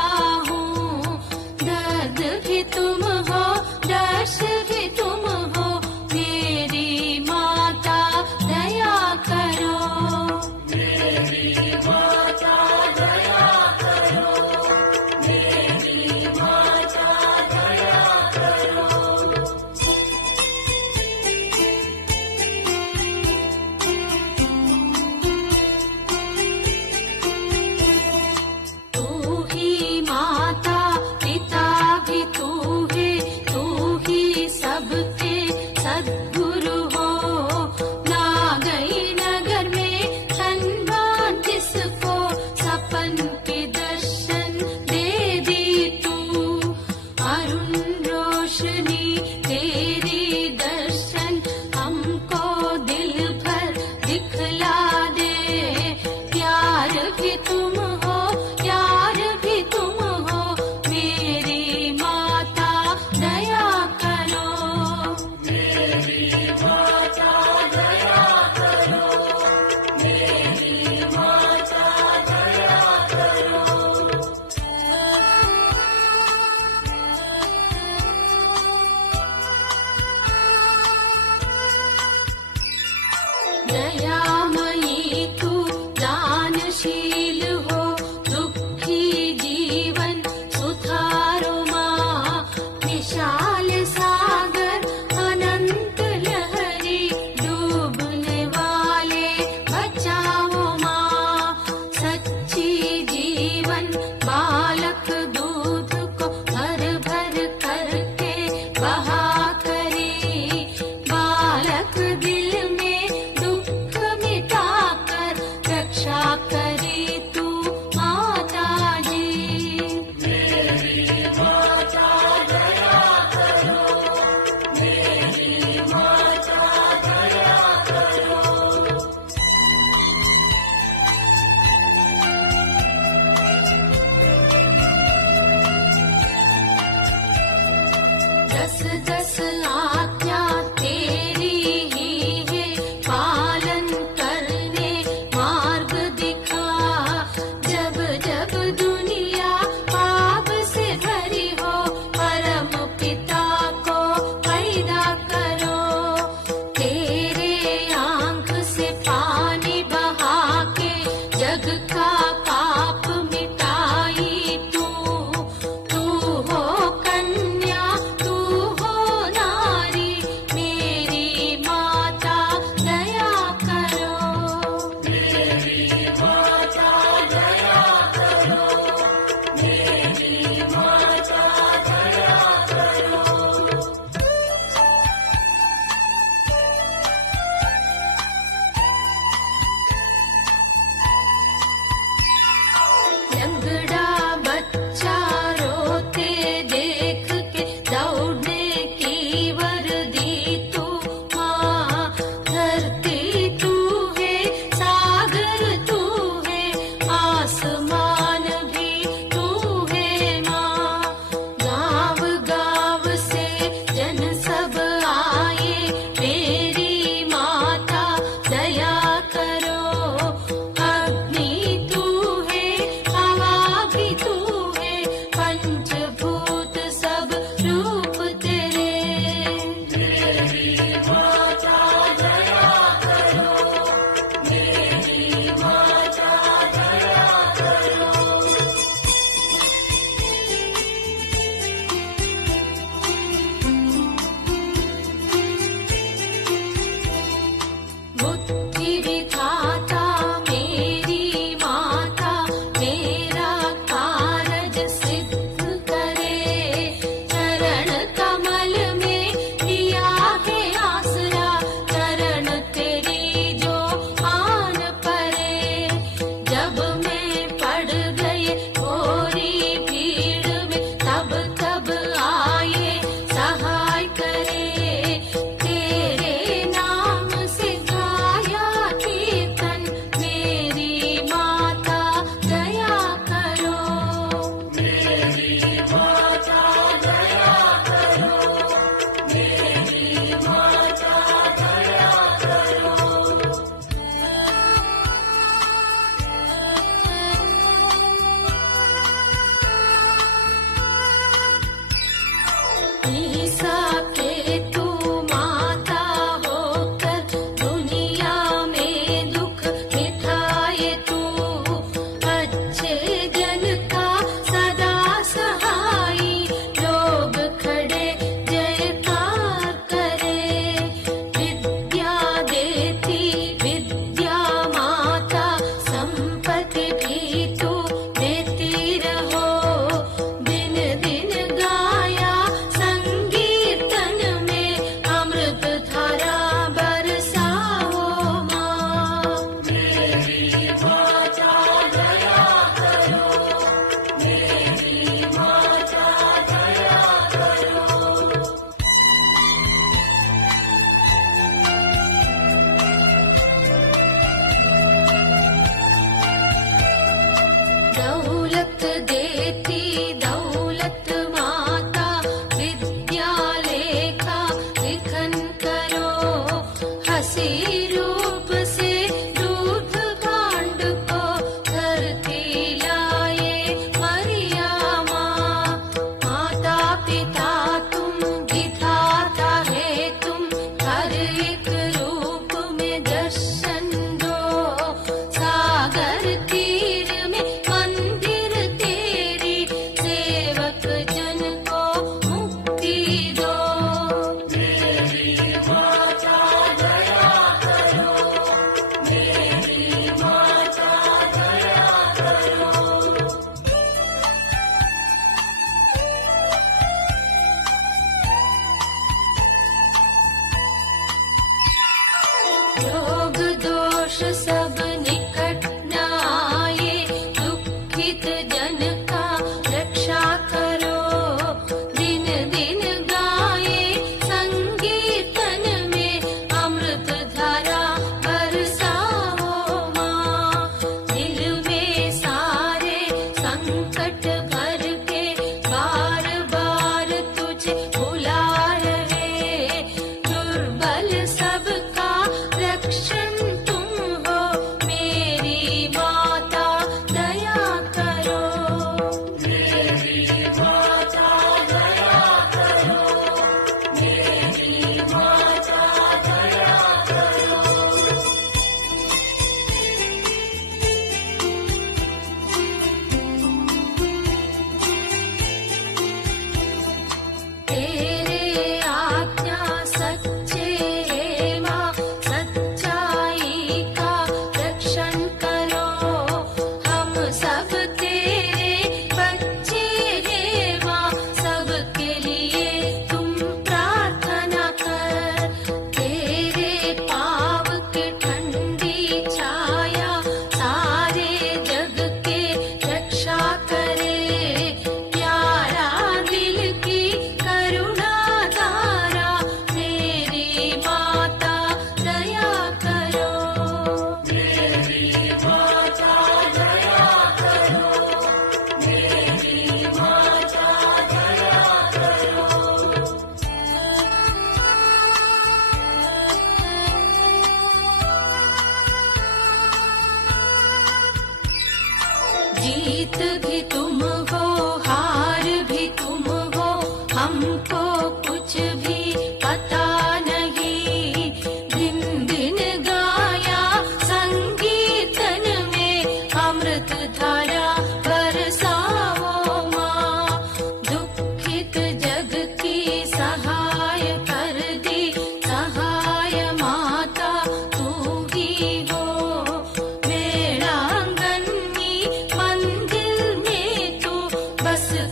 माता हूँ, दर्द भी तुम हो, दर्श भी तुम हो, मेरी माता दया करो। मेरी माता दया करो, मेरी माता दया करो। तू ही माता पिता भी तू है, तू ही सबके सद्गुरु हो। ना गई नगर में धनवान जिसको, सपन के दर्शन दे दी तू। अरुण रोशनी तेरी दर्शन हमको दिल भर दिखला दे। प्यार भी तुम हो, यार भी तुम हो, मेरी माता दया करो। मेरी माता दया करो, मेरी माता दया करो। दयामयी तू दानशील हो, दुखी जीवन सुधारो माँ। विशाल सागर अनंत लहरी, डूबने वाले बचाओ माँ। सच्ची जीवन बालक दूध को भर भर करके बहा करे। बालक दिल में दुख मिटाकर रक्षा करे तू माता जी। मेरी माता दया करो, मेरी माता दया करो। दस दस आज्ञा तेरी ही है, पालन करने मार्ग दिखा। जब जब दुनिया पाप से भरी हो, परम पिता को पैदा करो। तेरे आंख से पानी बहा के जग का पाप मिटाई तू। तू हो कन्या, तू हो नारी,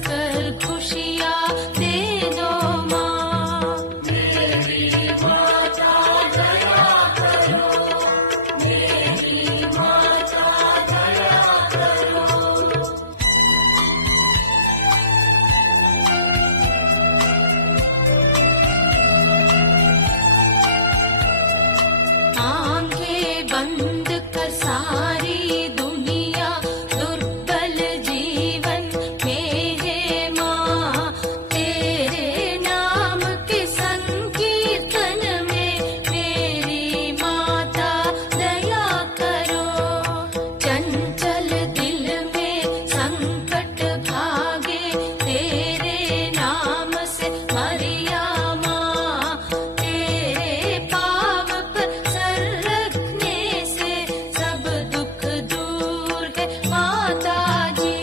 कर खुशियाँ दे दो माँ। मेरी माता दया करो, मेरी माता दया करो। आंखें बंद कर सारी दुनिया दुर्बल जीवन में है माँ। तेरे नाम के संकीर्तन में मेरी माता दया करो। चंचल दिल में संकट भागे तेरे नाम से मरिया माँ। तेरे पाव पर सर रखने से सब दुख दूर है माता जी।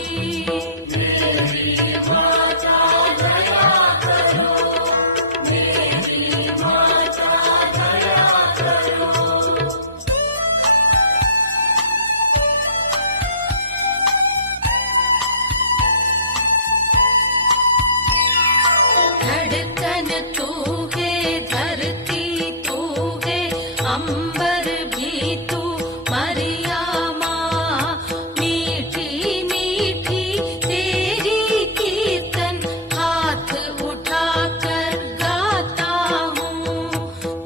मेरी माता दया करो, मेरी माता दया करो। धड़कन तू है, धरती तू है, अंबर भी तू मरिया माँ। मीठी मीठी तेरी कीर्तन हाथ उठाकर गाता हूँ।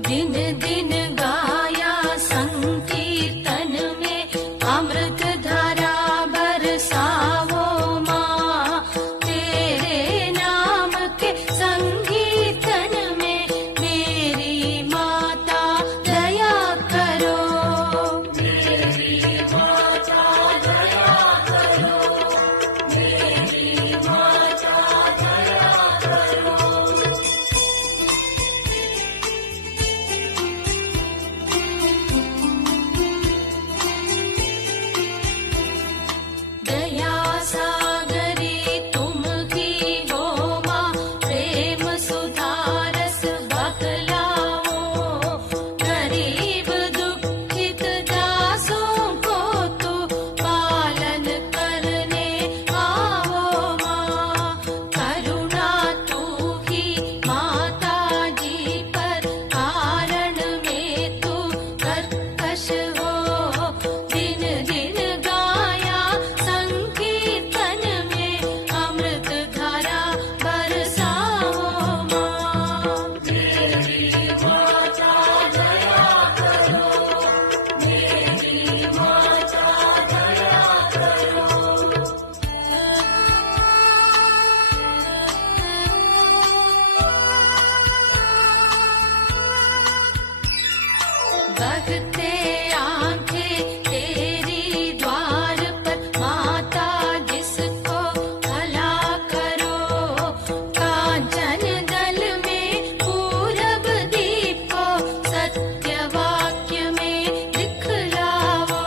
दिन दिन गाया संकीर्तन में अमृत धारा बरसाओ माँ। तेरे नाम के संकीर्तन में मेरी माता दया करो। मेरी माता दया करो, मेरी माता दया करो। दया सागरी तुम ही हो माँ। प्रेम सुधारस बतलाओ। गरीब दुखित दासों को तू पालन करने आओ माँ। करुणा तू ही माता जी पर, कारण में तू कर्कश हो। दिन दिन गाया संकीर्तन में अमृत धारा बरसाओ माँ। मेरी माता दया करो, मेरी माता दया करो। बहते आंखें तेरी द्वार पर माता जिसको भला करो। कांचन दल में पूरब दीप को सत्य वाक्य में दिखलाओ।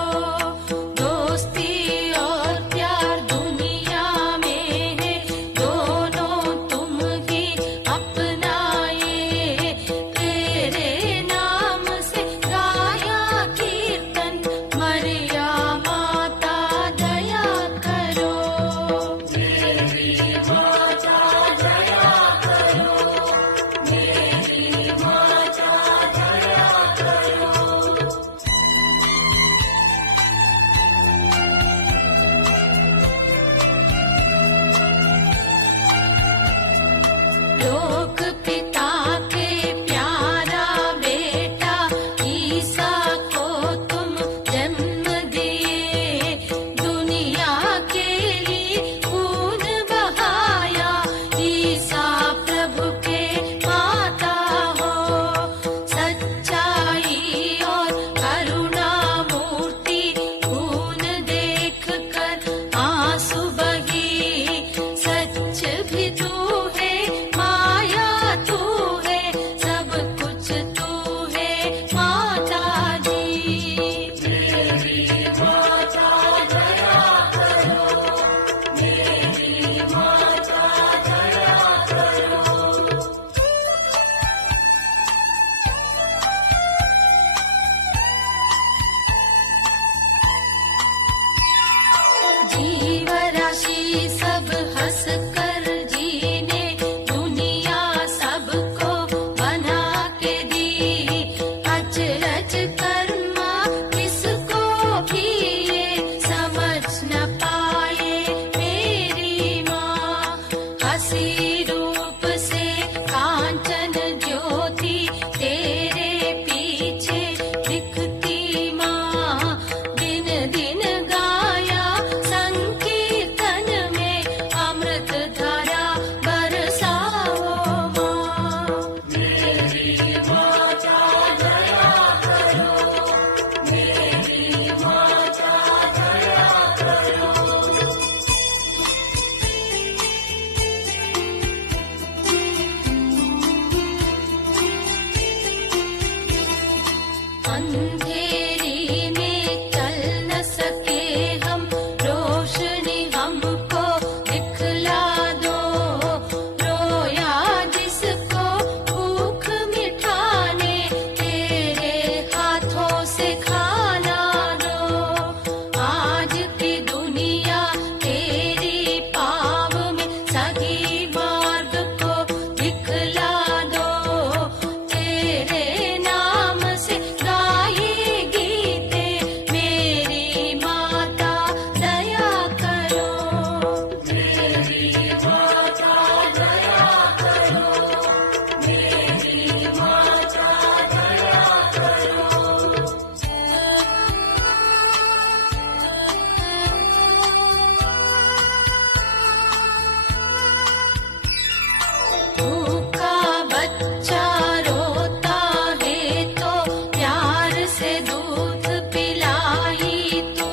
दोस्ती और प्यार दुनिया में है, दोनों तुम ही अपनाए। तेरे नाम से गाया भूखा बच्चा रोता है तो प्यार से दूध पिलाई तू।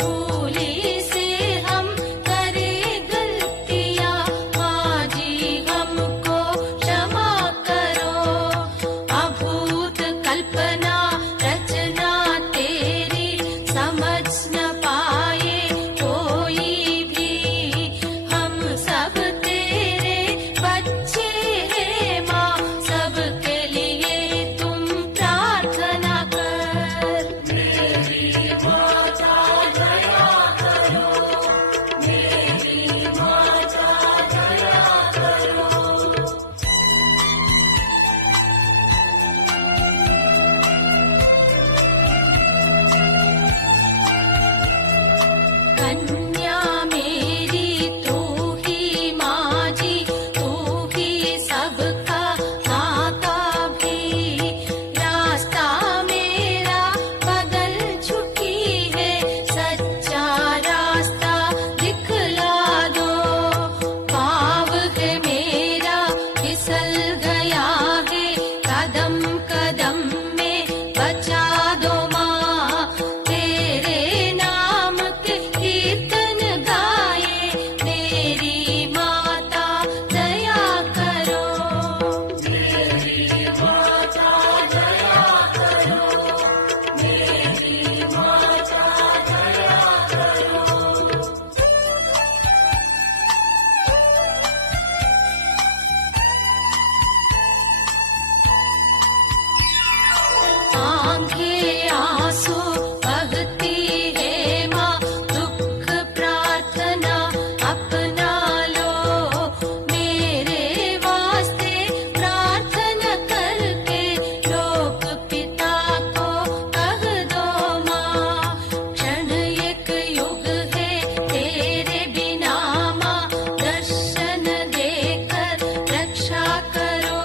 भूली से हम करे गलतियाँ, माँ जी हमको क्षमा करो। अभूत कल्पना रचना तेरी समझ न पाए कोई भी। हम सब तेरे बच्चे हैं माँ, सबके लिए तुम प्रार्थना कर। मेरी माता दया करो, मेरी माता दया करो। कन्या मेरी तू ही माँ जी, तू ही सबका माता भी। रास्ता मेरा बदल चुकी है, सच्चा रास्ता दिखला दो। पाँव है मेरा फिसल गया है, कदम कदम में बचा दो माँ। तेरे नाम के कीर्तन गाए, मेरी माता दया करो। मेरी माता दया करो, मेरी माता दया करो। आंखें आंसू बहती है माँ, दुख प्रार्थना अपना लो। मेरे वास्ते प्रार्थना करके लोक पिता को कह दो माँ। क्षण एक युग है तेरे बिना माँ, दर्शन देकर रक्षा करो।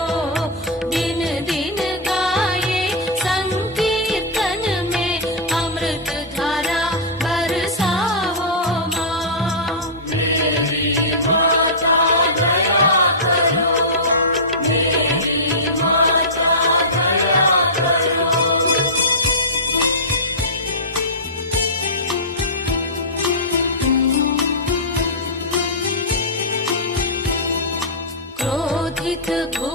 दिन दिन गाए संकीर्तन में अमृत धारा बरसाओ माँ। मेरी माता दया करो, मेरी माता दया करो। क्रोधित भू